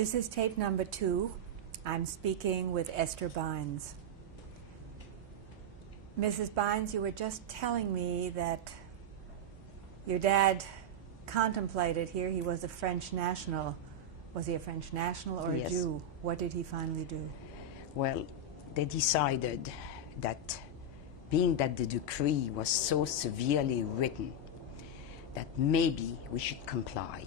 This is tape number 2. I'm speaking with Esther Bines. Mrs. Bines, you were just telling me that your dad contemplated here. He was a French national. Was he a French national or Yes. a Jew? What did he finally do? Well, they decided that being that the decree was so severely written that maybe we should comply,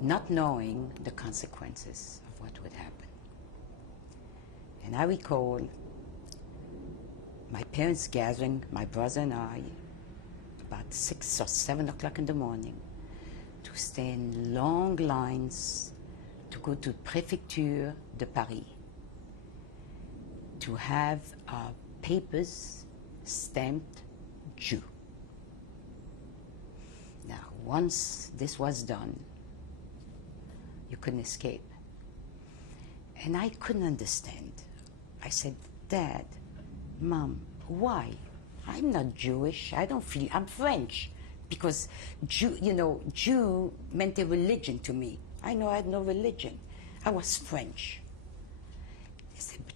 not knowing the consequences of what would happen. And I recall my parents gathering, my brother and I, about 6 or 7 o'clock in the morning, to stay in long lines to go to Préfecture de Paris, to have our papers stamped Jew. Now, once this was done, you couldn't escape. And I couldn't understand. I said, Dad, Mom, why? I'm not Jewish. I don't feel, I'm French. Because Jew meant a religion to me. I know I had no religion. I was French. He said, but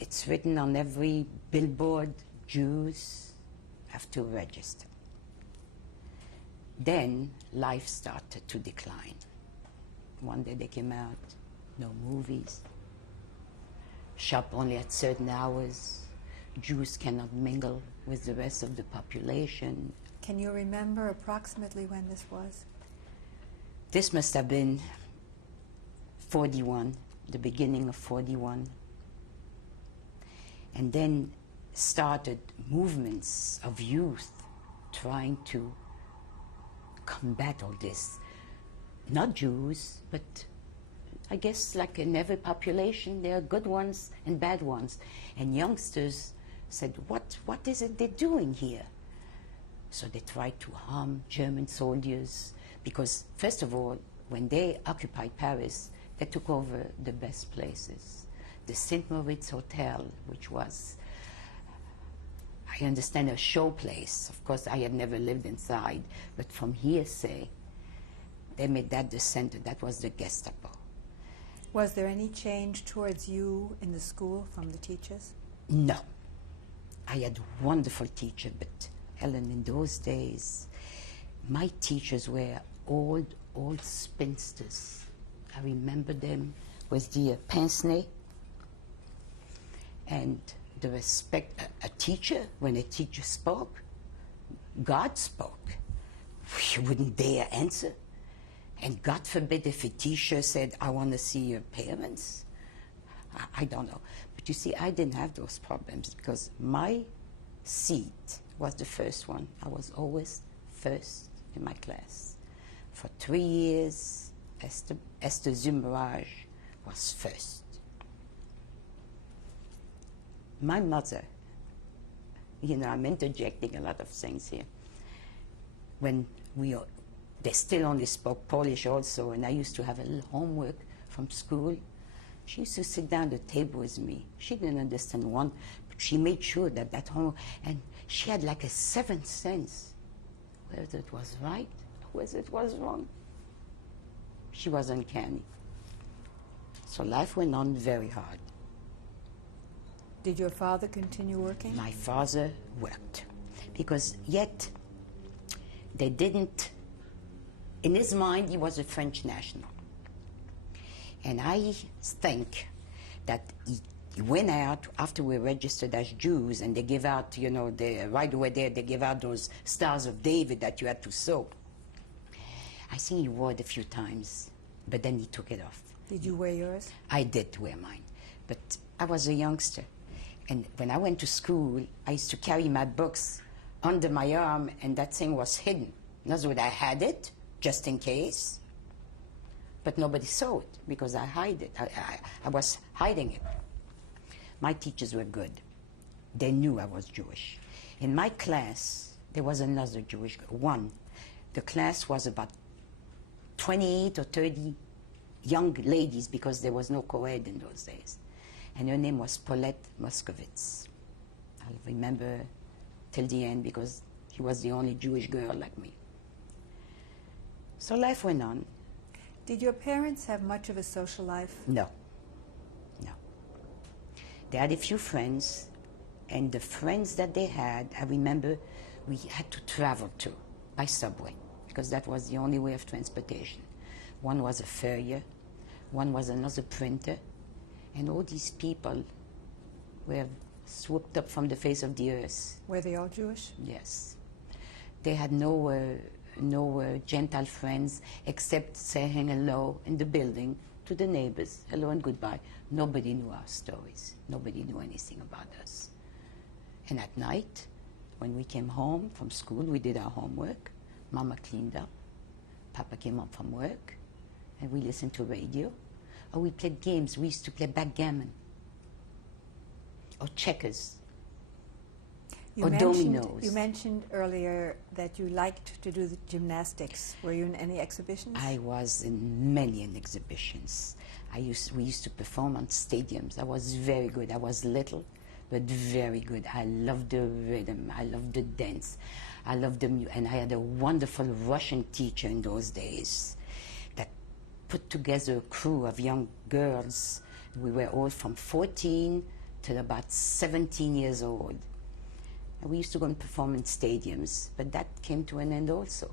it's written on every billboard, Jews have to register. Then life started to decline. One day they came out, no movies, shop only at certain hours, Jews cannot mingle with the rest of the population. Can you remember approximately when this was? This must have been 41, the beginning of 41. And then started movements of youth trying to combat all this. Not Jews, but I guess like in every population, there are good ones and bad ones. And youngsters said, what is it they're doing here? So they tried to harm German soldiers because, first of all, when they occupied Paris, they took over the best places. The St. Moritz Hotel, which was, I understand, a show place. Of course, I had never lived inside, but from hearsay, they made that the center. That was the Gestapo. Was there any change towards you in the school from the teachers? No. I had a wonderful teacher, but Ellen, in those days, my teachers were old spinsters. I remember them with the pince-nez and the respect. A teacher, when a teacher spoke, God spoke. You wouldn't dare answer. And God forbid if a teacher said, I want to see your parents. I don't know. But you see, I didn't have those problems because my seat was the first one. I was always first in my class. For 3 years, Esther Bines was first. My mother, I'm interjecting a lot of things here. When they still only spoke Polish also, and I used to have a little homework from school. She used to sit down at the table with me. She didn't understand one, but she made sure that homework, and she had like a seventh sense, whether it was right, whether it was wrong. She was uncanny. So life went on very hard. Did your father continue working? My father worked, because yet they didn't, in his mind he was a French national. And I think that he went out after we registered as Jews, and they give out, right away there, they give out those Stars of David that you had to sew. I think he wore it a few times, but then he took it off. Did you wear yours? I did wear mine, but I was a youngster. And when I went to school, I used to carry my books under my arm, and that thing was hidden. In other words, I had it, just in case, but nobody saw it because I hid it. I was hiding it. My teachers were good. They knew I was Jewish. In my class, there was another Jewish girl, one. The class was about 28 or 30 young ladies because there was no co-ed in those days. And her name was Paulette Moskowitz. I'll remember till the end because she was the only Jewish girl like me. So life went on. Did your parents have much of a social life? No, no. They had a few friends, and the friends that they had, I remember we had to travel to by subway, because that was the only way of transportation. One was a furrier, one was another printer, and all these people were swooped up from the face of the earth. Were they all Jewish? Yes. They had no Gentile friends except saying hello in the building to the neighbors, hello and goodbye. Nobody knew our stories. Nobody knew anything about us. And at night, when we came home from school, we did our homework. Mama cleaned up. Papa came home from work, and we listened to radio. Or we played games. We used to play backgammon or checkers. Or dominoes. You mentioned earlier that you liked to do the gymnastics. Were you in any exhibitions? I was in many exhibitions. We used to perform on stadiums. I was very good. I was little, but very good. I loved the rhythm. I loved the dance. I loved the music. And I had a wonderful Russian teacher in those days that put together a crew of young girls. We were all from 14 to about 17 years old. And we used to go and perform in stadiums, but that came to an end also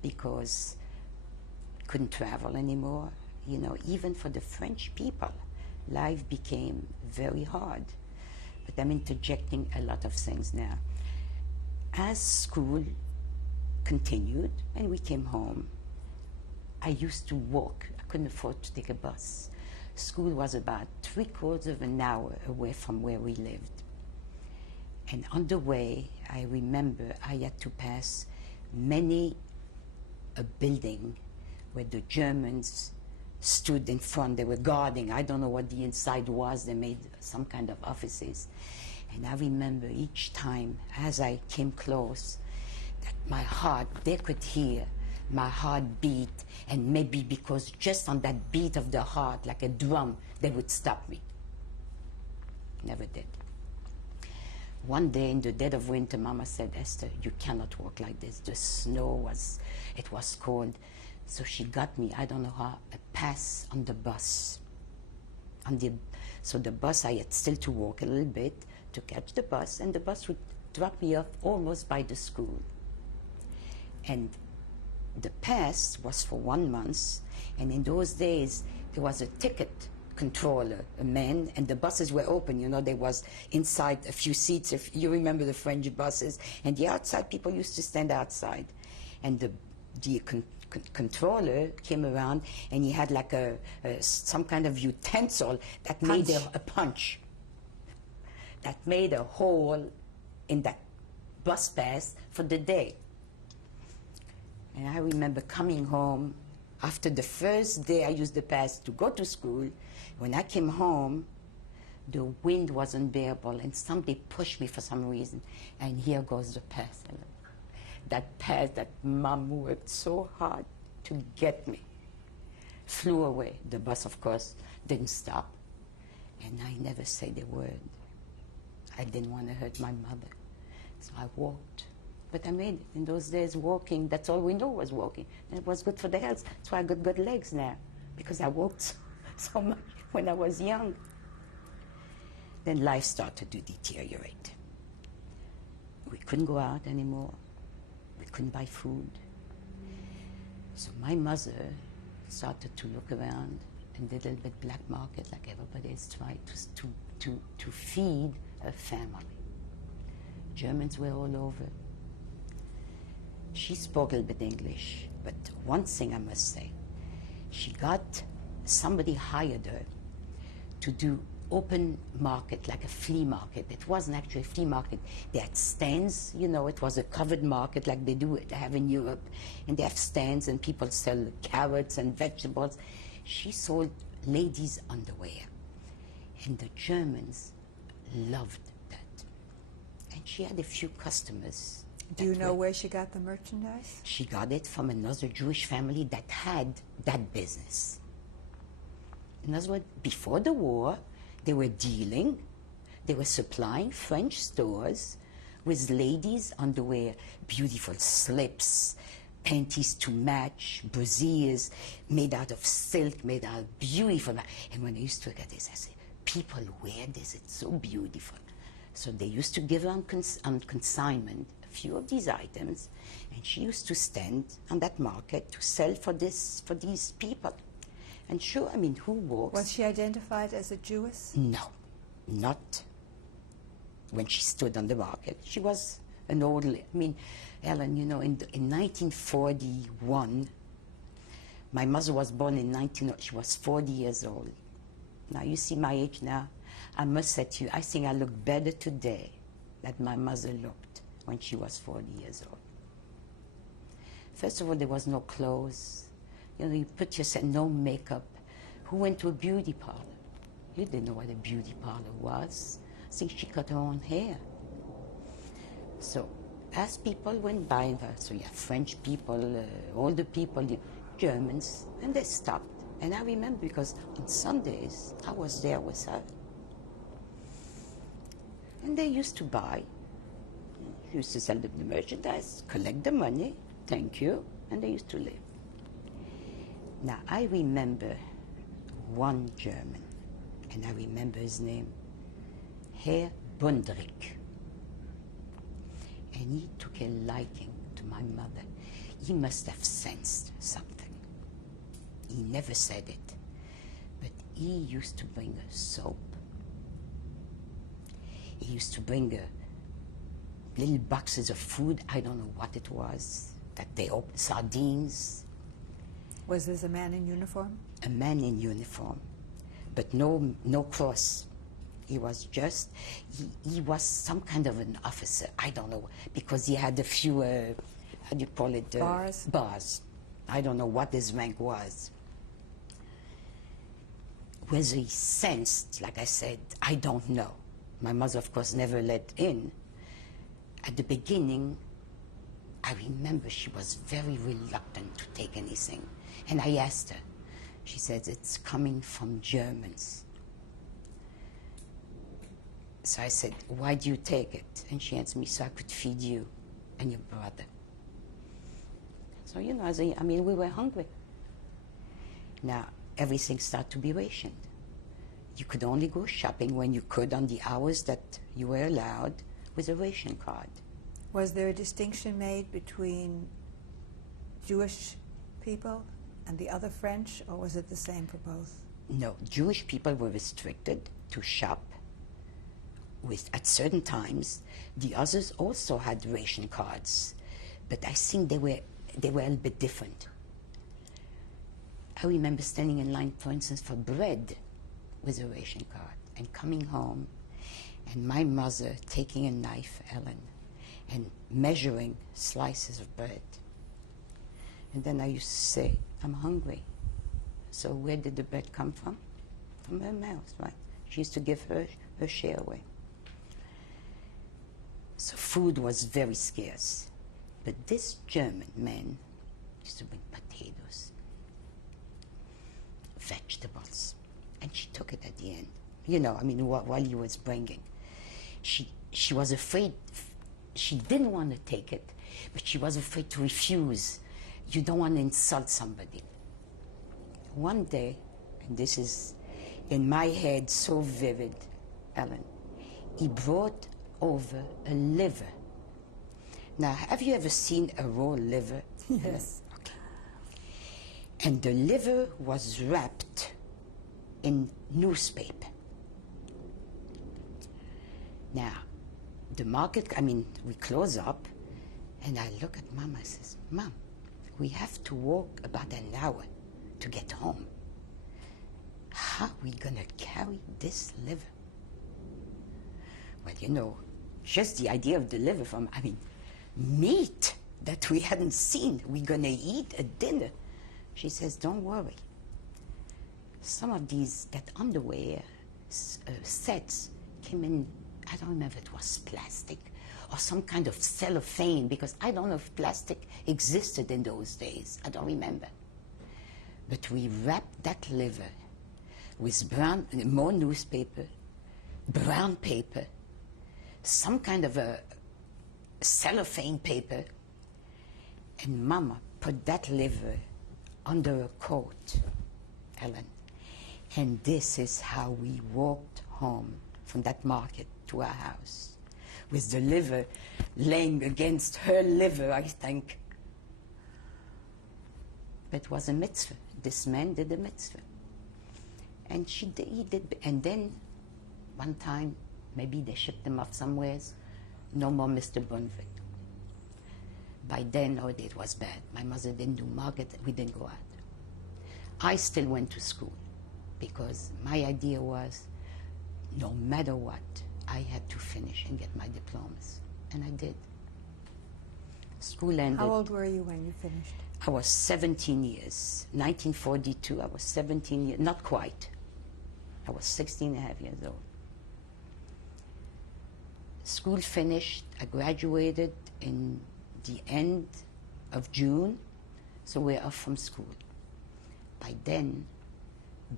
because we couldn't travel anymore. You know, even for the French people, life became very hard. But I'm interjecting a lot of things now. As school continued and we came home, I used to walk. I couldn't afford to take a bus. School was about 3/4 of an hour away from where we lived. And on the way, I remember I had to pass a building where the Germans stood in front. They were guarding. I don't know what the inside was. They made some kind of offices. And I remember each time as I came close that my heart, they could hear my heart beat, and maybe because just on that beat of the heart, like a drum, they would stop me. Never did. One day in the dead of winter, Mama said, Esther, you cannot walk like this. The snow it was cold. So she got me, I don't know how, a pass on the bus. So the bus, I had still to walk a little bit to catch the bus, and the bus would drop me off almost by the school. And the pass was for 1 month, and in those days, there was a ticket controller, a man, and the buses were open. You know, there was inside a few seats, if you remember the French buses, and the outside people used to stand outside. And the controller came around, and he had like some kind of utensil that made a punch, that made a hole in that bus pass for the day. And I remember coming home after the first day I used the pass to go to school. When I came home, the wind was unbearable, and somebody pushed me for some reason, and here goes the pass. That pass that Mom worked so hard to get me flew away. The bus, of course, didn't stop, and I never said a word. I didn't want to hurt my mother, so I walked. But I made it. In those days, walking, that's all we know was walking. And it was good for the health. That's why I got good legs now, because I walked so much when I was young. Then life started to deteriorate. We couldn't go out anymore. We couldn't buy food. So my mother started to look around and did a little bit black market like everybody is trying to feed her family. Germans were all over. She spoke a little bit English, but one thing I must say, somebody hired her to do open market, like a flea market. It wasn't actually a flea market. They had stands, you know, it was a covered market like they have in Europe. And they have stands and people sell carrots and vegetables. She sold ladies' underwear. And the Germans loved that. And she had a few customers. Do you know where she got the merchandise? She got it from another Jewish family that had that business. In other words, before the war, they were dealing, they were supplying French stores with ladies' underwear, beautiful slips, panties to match, brassieres made out of silk, made out of beautiful. And when I used to look at this, I said, people wear this, it's so beautiful. So they used to give her on consignment a few of these items, and she used to stand on that market to sell for these people. And sure, I mean, who walks? Was she identified as a Jewess? No, not when she stood on the market. She was an old, I mean, Ellen, you know, in 1941, my mother was born in she was 40 years old. Now, you see my age now. I must say to you, I think I look better today than my mother looked when she was 40 years old. First of all, there was no clothes. You know, you put yourself, no makeup. Who went to a beauty parlor? You didn't know what a beauty parlor was. I think she cut her own hair. So as people went by, so you have French people, older people, Germans, and they stopped. And I remember because on Sundays, I was there with her. And they used to buy, used to sell the merchandise, collect the money, thank you, and they used to live. Now, I remember one German, and I remember his name, Herr Bundrick. And he took a liking to my mother. He must have sensed something. He never said it, but he used to bring her soap. He used to bring her little boxes of food, I don't know what it was, that they opened, sardines. Was this a man in uniform? A man in uniform, but no cross. He was just, he was some kind of an officer, I don't know, because he had a few, how do you call it? Bars? Bars. I don't know what his rank was. Whether he sensed, like I said, I don't know. My mother, of course, never let in. At the beginning, I remember she was very reluctant to take anything. And I asked her. She said, it's coming from Germans. So I said, why do you take it? And she answered me, so I could feed you and your brother. So, you know, I mean, we were hungry. Now, everything started to be rationed. You could only go shopping when you could on the hours that you were allowed with a ration card. Was there a distinction made between Jewish people and the other French, or was it the same for both? No, Jewish people were restricted to shop with at certain times. The others also had ration cards, but I think they were a little bit different. I remember standing in line, for instance, for bread with a ration card and coming home, and my mother taking a knife, Ellen, and measuring slices of bread. And then I used to say, I'm hungry. So where did the bread come from? From her mouth, right? She used to give her share away. So food was very scarce. But this German man used to bring potatoes, vegetables, and she took it at the end. You know, I mean, while he was bringing. She was afraid, she didn't want to take it, but she was afraid to refuse. You don't want to insult somebody. One day, and this is in my head so vivid, Ellen, he brought over a liver. Now, have you ever seen a raw liver? Yes. Okay. And the liver was wrapped in newspaper. Now, the market, I mean, we close up, and I look at Mom, I says, Mom, we have to walk about an hour to get home. How are we going to carry this liver? Well, you know, just the idea of the liver from, I mean, meat that we hadn't seen. We're going to eat at dinner. She says, don't worry. Some of these, that underwear sets came in, I don't remember if it was plastic or some kind of cellophane, because I don't know if plastic existed in those days. I don't remember. But we wrapped that liver with more newspaper, brown paper, some kind of a cellophane paper, and Mama put that liver under her coat, Ellen. And this is how we walked home from that market to our house, with the liver laying against her liver, I think. But it was a mitzvah. This man did a mitzvah. And he did. And then, one time, maybe they shipped him off somewheres. No more Mr. Bunvik. By then, oh, it was bad. My mother didn't do market. We didn't go out. I still went to school because my idea was, no matter what, I had to finish and get my diplomas. And I did. School ended. How old were you when you finished? I was 17 years. 1942, I was 17 years. Not quite. I was 16 and a half years old. School finished. I graduated in the end of June, so we're off from school. By then,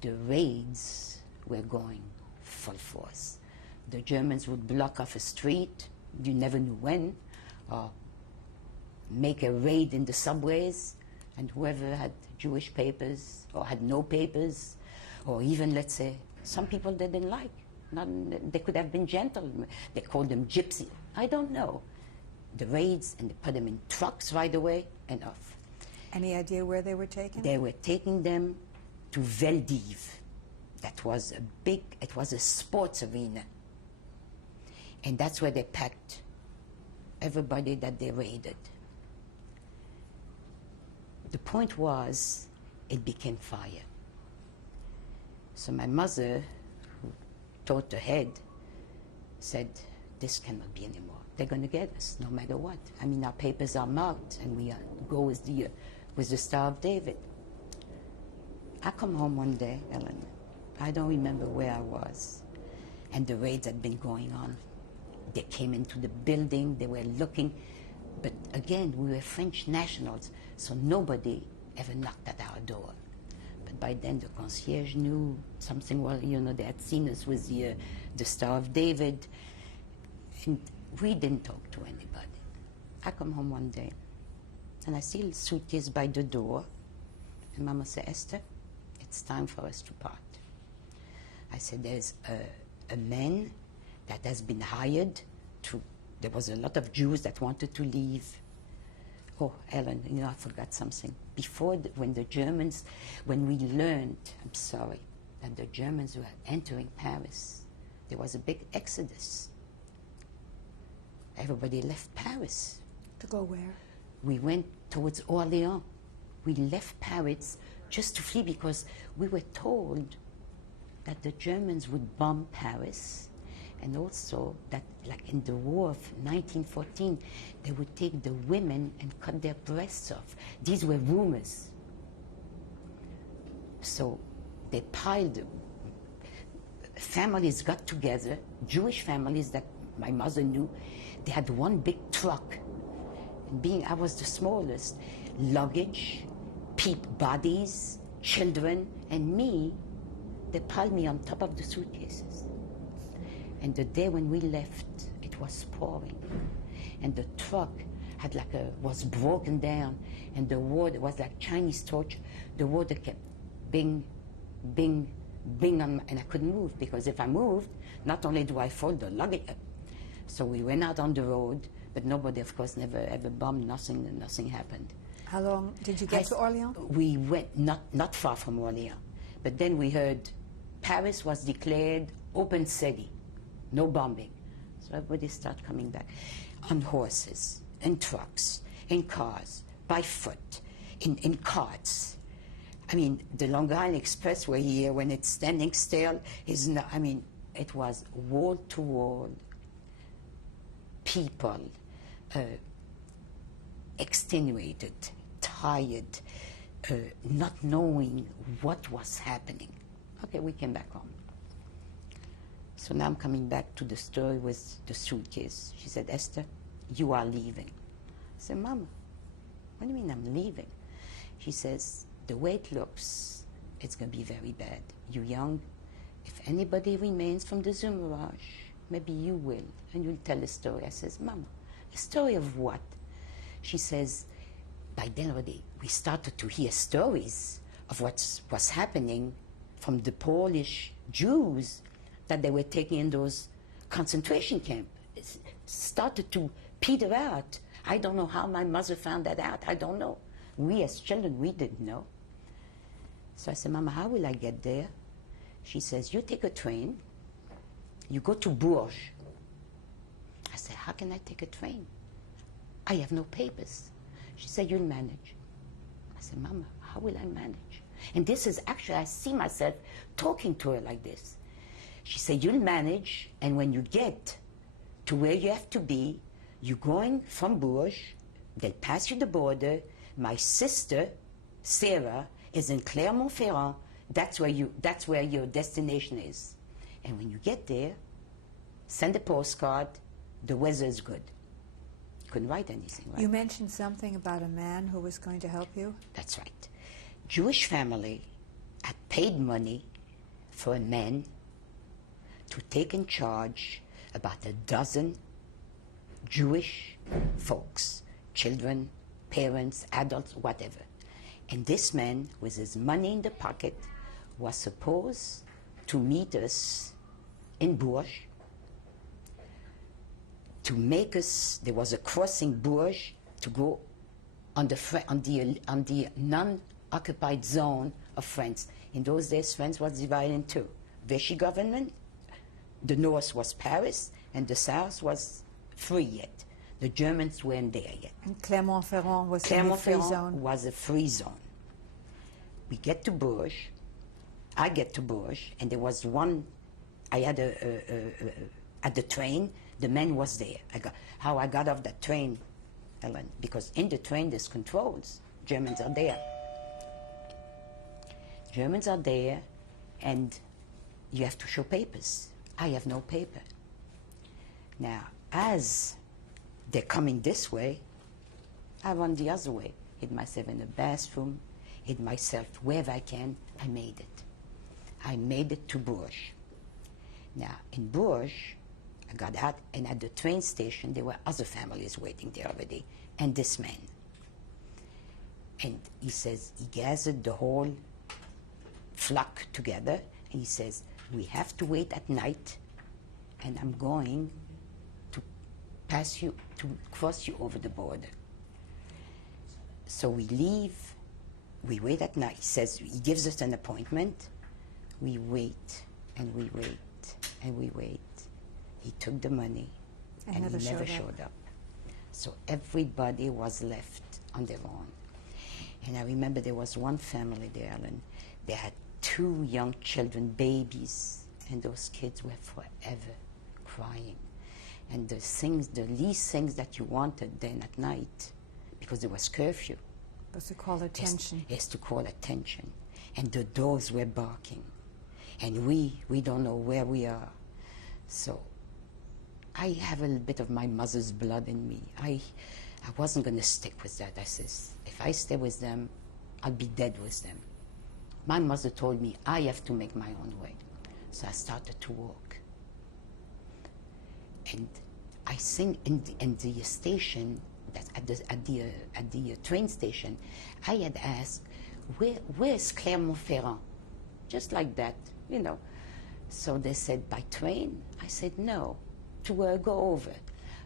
the raids were going full force. The Germans would block off a street, you never knew when, or make a raid in the subways, and whoever had Jewish papers or had no papers, or even, let's say, some people they didn't like. They could have been gentle. They called them gypsy. I don't know. The raids, and they put them in trucks right away and off. Any idea where they were taken? They were taking them to Veldiv. That was it was a sports arena. And that's where they packed everybody that they raided. The point was, it became fire. So my mother, who taught the head, said, this cannot be anymore. They're going to get us, no matter what. I mean, our papers are marked, and we go with the Star of David. I come home one day, Ellen. I don't remember where I was. And the raids had been going on. They came into the building, they were looking. But again, we were French nationals, so nobody ever knocked at our door. But by then, the concierge knew something, well, you know, they had seen us with the Star of David. And we didn't talk to anybody. I come home one day, and I see a suitcase by the door. And Mama said, Esther, it's time for us to part. I said, there's a man that has been hired to, there was a lot of Jews that wanted to leave. Oh, Ellen, you know, I forgot something. Before, when we learned, I'm sorry, that the Germans were entering Paris, there was a big exodus. Everybody left Paris. To go where? We went towards Orléans. We left Paris just to flee because we were told that the Germans would bomb Paris, and also that, like in the war of 1914, they would take the women and cut their breasts off. These were rumors. So they piled, families got together, Jewish families that my mother knew. They had one big truck. And I was the smallest, luggage, bodies, children, and me, they piled me on top of the suitcases. And the day when we left, it was pouring. And the truck had was broken down, and the water was like Chinese torch. The water kept bing, bing, bing on, and I couldn't move, because if I moved, not only do I fold the luggage up. So we went out on the road, but nobody, of course, never ever bombed, nothing happened. How long did you get to Orléans? We went not far from Orléans, but then we heard Paris was declared open city, no bombing. So everybody started coming back on horses, in trucks, in cars, by foot, in carts. I mean, the Long Island Expressway here, when it's standing still, is not, I mean, it was wall to wall, people, extenuated, tired, not knowing what was happening. Okay, we came back home. So now I'm coming back to the story with the suitcase. She said, Esther, you are leaving. I said, Mama, what do you mean I'm leaving? She says, the way it looks, it's going to be very bad. You're young. If anybody remains from the Zumaraj, maybe you will, and you'll tell a story. I says, Mama, a story of what? She says, by then already we started to hear stories of what was happening from the Polish Jews that they were taking in those concentration camps. It started to peter out. I don't know how my mother found that out. I don't know. We as children, we didn't know. So I said, Mama, how will I get there? She says, you take a train, you go to Bourges. I said, how can I take a train? I have no papers. She said, you'll manage. I said, Mama, how will I manage? And this is actually, I see myself talking to her like this. She said, you'll manage, and when you get to where you have to be, you're going from Bourges, they'll pass you the border. My sister, Sarah, is in Clermont-Ferrand. That's where your destination is. And when you get there, send a postcard. The weather is good. Couldn't write anything, right? You mentioned something about a man who was going to help you? That's right. Jewish family had paid money for a man to take in charge about a dozen Jewish folks, children, parents, adults, whatever. And this man, with his money in the pocket, was supposed to meet us in Bourges, to make us, there was a crossing Bourges to go on the non-occupied zone of France. In those days, France was divided in two. Vichy government, the north was Paris, and the south was free yet. The Germans weren't there yet. And Clermont-Ferrand was a free zone? Was a free zone. We get to Bourges, I get to Bourges, and there was one, I had at the train, the man was there. How I got off that train, Ellen, because in the train there's controls. Germans are there. Germans are there, and you have to show papers. I have no paper. Now, as they're coming this way, I run the other way. Hid myself in the bathroom, hid myself wherever I can. I made it. I made it to Bourges. Now, in Bourges, I got out, and at the train station, there were other families waiting there already, and this man. And he says, he gathered the whole flock together, and he says, we have to wait at night, and I'm going to pass you, to cross you over the border. So we leave, we wait at night. He says, he gives us an appointment. We wait, and we wait, and we wait. He took the money, and he never showed up. So everybody was left on their own. And I remember there was one family there, Ellen. They had 2 young children, babies, and those kids were forever crying. And the least things that you wanted then at night, because there was curfew, was to call attention. Is to call attention. And the dogs were barking. And we don't know where we are. So I have a little bit of my mother's blood in me. I wasn't going to stick with that. I says, if I stay with them, I'll be dead with them. My mother told me I have to make my own way. So I started to walk. And I sing in the station, that at the train station, I had asked, where's Clermont-Ferrand? Just like that, you know. So they said, by train? I said, no, to go over.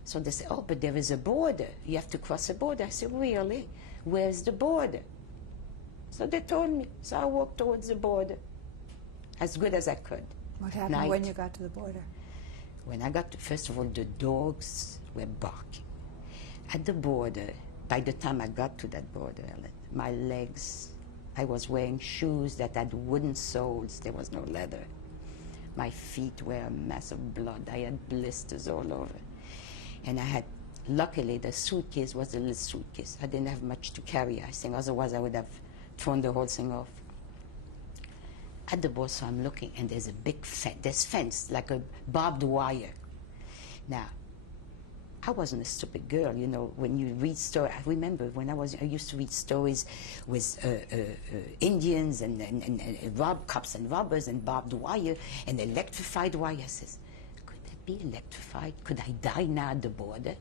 So they said, oh, but there is a border. You have to cross a border. I said, really? Where's the border? So they told me. So I walked towards the border as good as I could. What happened when you got to the border? When I got to, first of all, the dogs were barking. At the border, by the time I got to that border, my legs, I was wearing shoes that had wooden soles. There was no leather. My feet were a mess of blood. I had blisters all over. And I had, luckily, the suitcase was a little suitcase. I didn't have much to carry, I think. Otherwise, I would have thrown the whole thing off. At the border, so I'm looking, and there's a big fence, like a barbed wire. Now, I wasn't a stupid girl, you know. When you read stories, I remember when I used to read stories with Indians and cops and robbers and barbed wire and electrified wire. I says, could that be electrified? Could I die now at the border?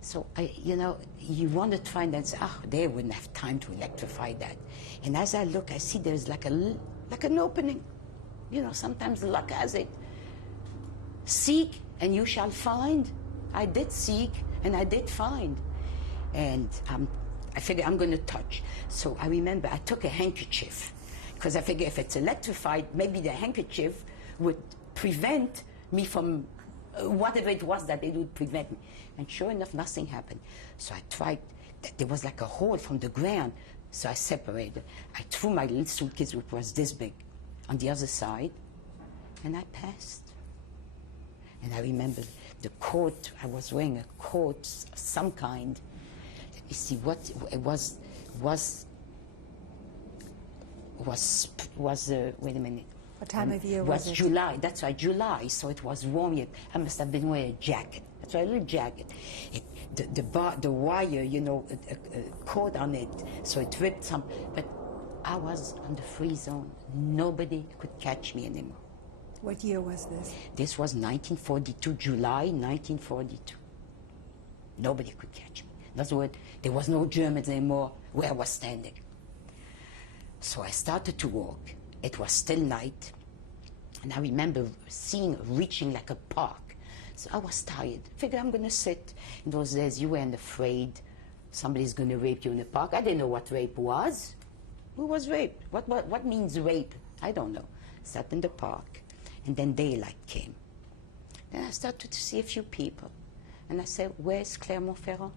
So, you want to try and say, they wouldn't have time to electrify that. And as I look, I see there's like an opening. Sometimes luck has it. Seek and you shall find. I did seek and I did find. And I figured I'm going to touch. So I remember I took a handkerchief because I figured if it's electrified, maybe the handkerchief would prevent me from whatever it was that it would prevent me. And sure enough, nothing happened. So I tried. There was like a hole from the ground. So I separated. I threw my little suitcase, which was this big, on the other side, and I passed. And I remember the coat. I was wearing a coat of some kind. Let me see what it was. Wait a minute. What time of year was it? Was July. That's right, July. So it was warm yet. I must have been wearing a jacket. That's right, a little jacket. The wire, caught on it, so it ripped some. But I was on the free zone. Nobody could catch me anymore. What year was this? This was 1942, July 1942. Nobody could catch me. In other words, there was no Germans anymore where I was standing. So I started to walk. It was still night. And I remember reaching like a park. So I was tired. Figured I'm going to sit. In those days, you weren't afraid somebody's going to rape you in the park. I didn't know what rape was. Who was raped? What means rape? I don't know. Sat in the park. And then daylight came. Then I started to see a few people. And I said, where's Clermont-Ferrand?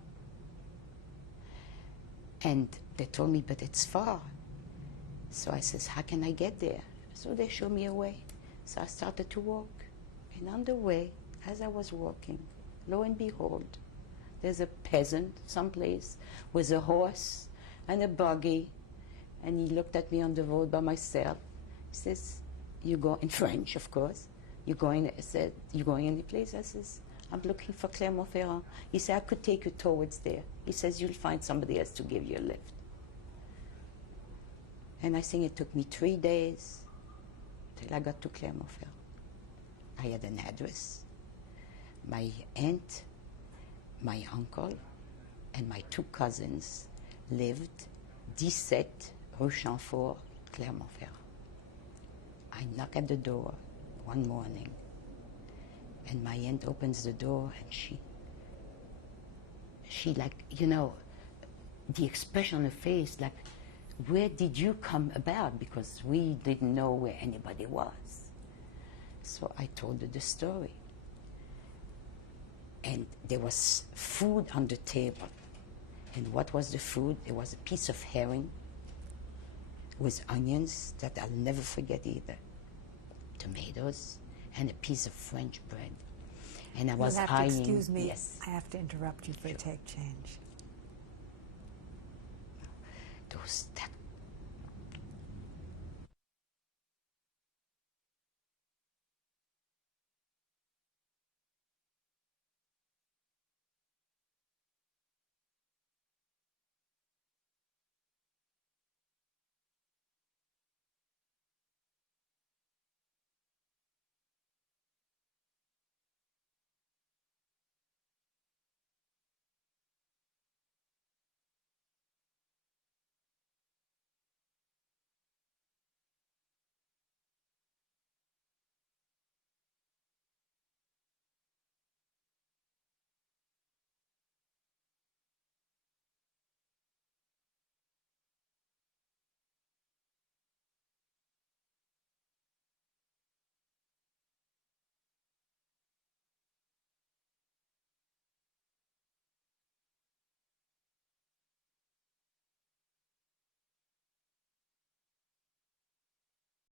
And they told me, but it's far. So I says, how can I get there? So they showed me a way. So I started to walk. And on the way, as I was walking, lo and behold, there's a peasant someplace with a horse and a buggy. And he looked at me on the road by myself. He says, you go, in French, of course. You going any place? I says, I'm looking for Clermont-Ferrand. He said, I could take you towards there. He says, you'll find somebody else to give you a lift. And I think it took me 3 days till I got to Clermont-Ferrand. I had an address. My aunt, my uncle, and my 2 cousins lived 17 Rue Chamfort, Clermont-Ferrand. I knock at the door one morning, and my aunt opens the door, and she like, the expression on her face, like, where did you come about? Because we didn't know where anybody was. So I told her the story. And there was food on the table. And what was the food? It was a piece of herring with onions that I'll never forget either, tomatoes, and a piece of French bread. And I was You'll have to excuse me. Yes. I have to interrupt you for a take change. That